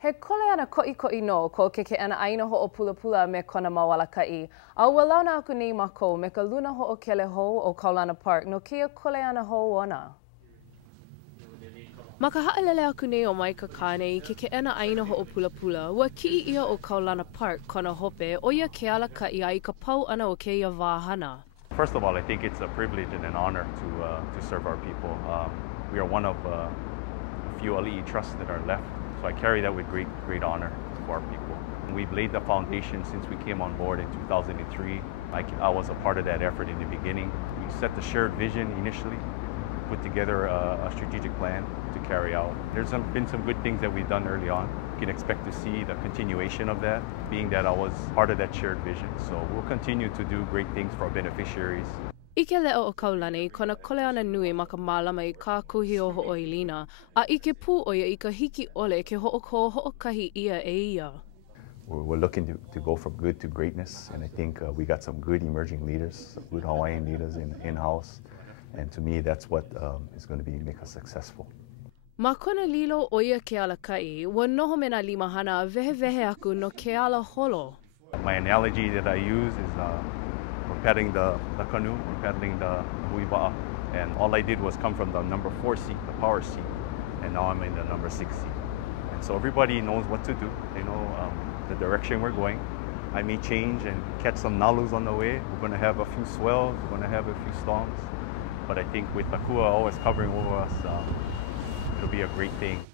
He kole ana ko'i no ko ke ana aina ho'o pula me kona Molokai. A ua launa aku nei mako me ka luna ho'o kele hou o Kaulana Park no kia kole ana hou ona. Ma ka ha'alele aku nei o mai ka kane I ke ana aina ho'o pula ua ki'i ia o Kaulana Park kona hope o ia ke ala ka'i ai ka pau ana o keia wāhana. First of all, I think it's a privilege and an honor to serve our people. We are one of a few LE trusts that are left. So I carry that with great honor for our people. We've laid the foundation since we came on board in 2003. I was a part of that effort in the beginning. We set the shared vision initially, put together a strategic plan to carry out. There's been some good things that we've done early on. You can expect to see the continuation of that, being that I was part of that shared vision. So we'll continue to do great things for our beneficiaries. Ike leo o Kaulani, kona kole ana nui ma ka mālama I kā kuhi o ho'oilina, a ike pū o ia I ka hiki ole ke ho'oko ho'okahi ia e ia. We're looking to go from good to greatness, and I think we got some good emerging leaders, some good Hawaiian leaders in-house, and to me that's what is going to make us successful. Ma kona lilo o ia ke ala kai, ua noho me nā limahana vehe aku no ke ala holo. My analogy that I use is we're paddling the canoe, we're paddling the huiwa'a, and all I did was come from the number 4 seat, the power seat, and now I'm in the number 6 seat. And so everybody knows what to do. They know the direction we're going. I may change and catch some nalus on the way. We're going to have a few swells, we're going to have a few storms, but I think with the kua always covering over us, it'll be a great thing.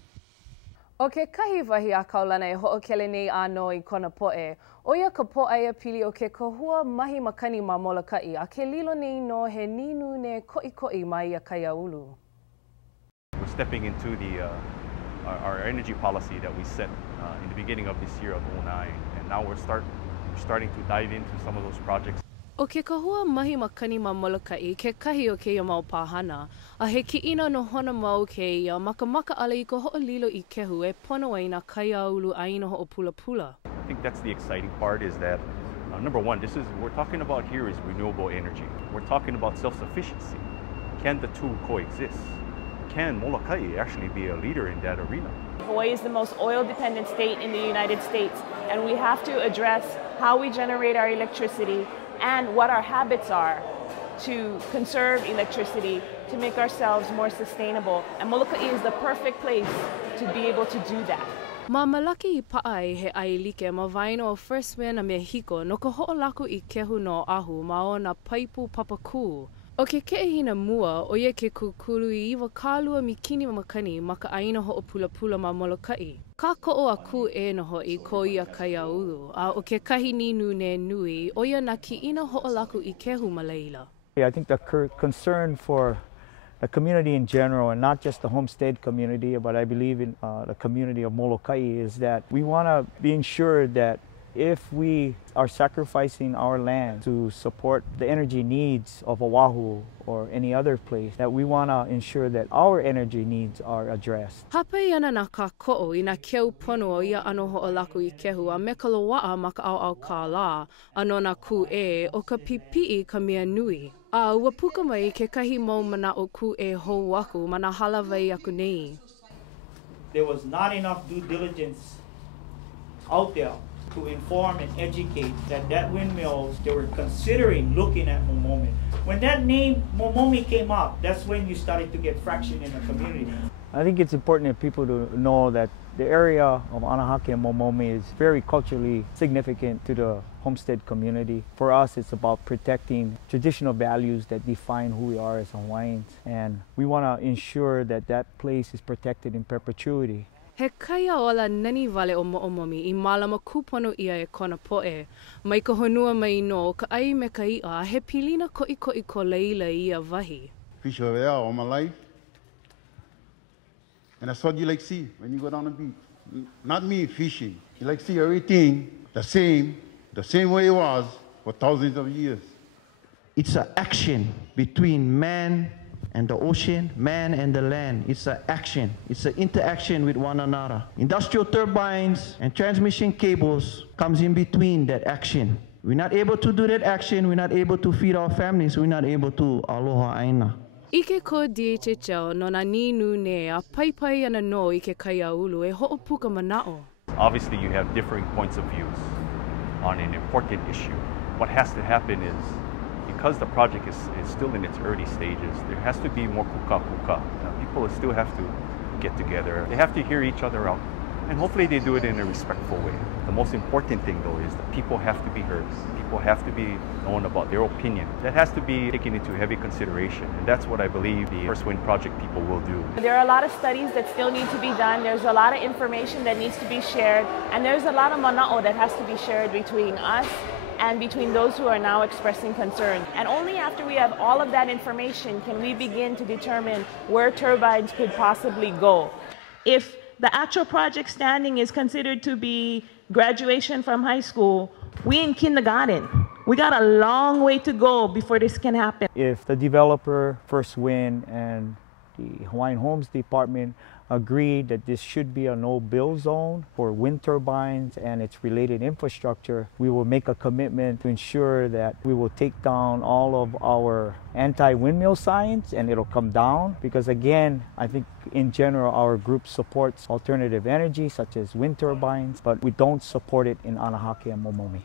O ke kahi wahi a Kaulana e ho'okele nei anō I kona po'e, o ia ka po'aia pili o ke kohua mahi makani ma Molokai, a ke lilo nei no he ninu ne ko'i mai ia kaiaulu. We're stepping into our energy policy that we set in the beginning of this year of 2009, and now we're starting to dive into some of those projects. O ke kahua mahi makani ma Molokai, ke kahi o keia mau pāhana, a he ki'ina no hona mau keia maka ale I ka ho'olilo I kehu e pono ai nā kaiaulu aina ho'o pula. I think that's the exciting part is that, number one, we're talking about here is renewable energy. We're talking about self-sufficiency. Can the two coexist? Can Molokai actually be a leader in that arena? Hawaii is the most oil-dependent state in the United States, and we have to address how we generate our electricity and what our habits are to conserve electricity to make ourselves more sustainable. And Molokai is the perfect place to be able to do that. Ma malaki I pa'ai he ai like ma vaino o First Wind a Mexico no ka ho'olaku I kehu no ahu ma o na paipu papakū. O ke ke'ehina mua o ia ke kukulu I iwa kālua mikini makani ma ka aina ho'o pula ma Molokai. Ka ko'o a ku e noho I ko ia kaiaulu, a o ke kahi ninu ne nui o ia na ki'ina ho'olaku I kehu ma leila. I think the concern for the community in general, and not just the homestead community, but I believe in the community of Molokai, is that we want to be ensured that if we are sacrificing our land to support the energy needs of Oahu or any other place, that we want to ensure that our energy needs are addressed. Hapai ana na ka ko'o I na keu pono o ia ano ho'olaku I kehu a me ka loa'a ma ka au ka la ano na ku e o ka pipi'i ka mea nui. A ua puka mai ke kahi mau mana o ku e hou aku ma na halawai aku nei. There was not enough due diligence out there to inform and educate that windmills, they were considering looking at Momomi. When that name Momomi came up, that's when you started to get fraction in the community. I think it's important for people to know that the area of Anahake and Momomi is very culturally significant to the homestead community. For us, it's about protecting traditional values that define who we are as Hawaiians. And we want to ensure that that place is protected in perpetuity. He kaia ola nani wale o mo'omomi I malama kupono ia e kona po'e. Mai ka honua mai no ka ai me ka ia he pilina ko'i ko leila ia wahi. Fish over there all my life. And that's what you like see when you go down the beach. Not me fishing. You like see everything the same way it was for thousands of years. It's an action between man and the ocean, man and the land. It's an action. It's an interaction with one another. Industrial turbines and transmission cables comes in between that action. We're not able to do that action. We're not able to feed our families. We're not able to aloha aina. Ike ko DHHL no na ninu ne a paipai ana no I ke kaiaulu e ho'opuka mana'o. Obviously, you have differing points of views on an important issue. What has to happen is, because the project is still in its early stages, there has to be more kuka. People still have to get together. They have to hear each other out. And hopefully they do it in a respectful way. The most important thing, though, is that people have to be heard. People have to be known about their opinion. That has to be taken into heavy consideration. And that's what I believe the First Wind Project people will do. There are a lot of studies that still need to be done. There's a lot of information that needs to be shared. And there's a lot of mana'o that has to be shared between us and between those who are now expressing concern. And only after we have all of that information can we begin to determine where turbines could possibly go. If the actual project standing is considered to be graduation from high school, we in kindergarten. We got a long way to go before this can happen. If the developer, First Wind, and the Hawaiian Homes Department agreed that this should be a no-build zone for wind turbines and its related infrastructure, we will make a commitment to ensure that we will take down all of our anti-windmill signs, and it'll come down because, again, I think in general our group supports alternative energy such as wind turbines, but we don't support it in Anahake and Momomi.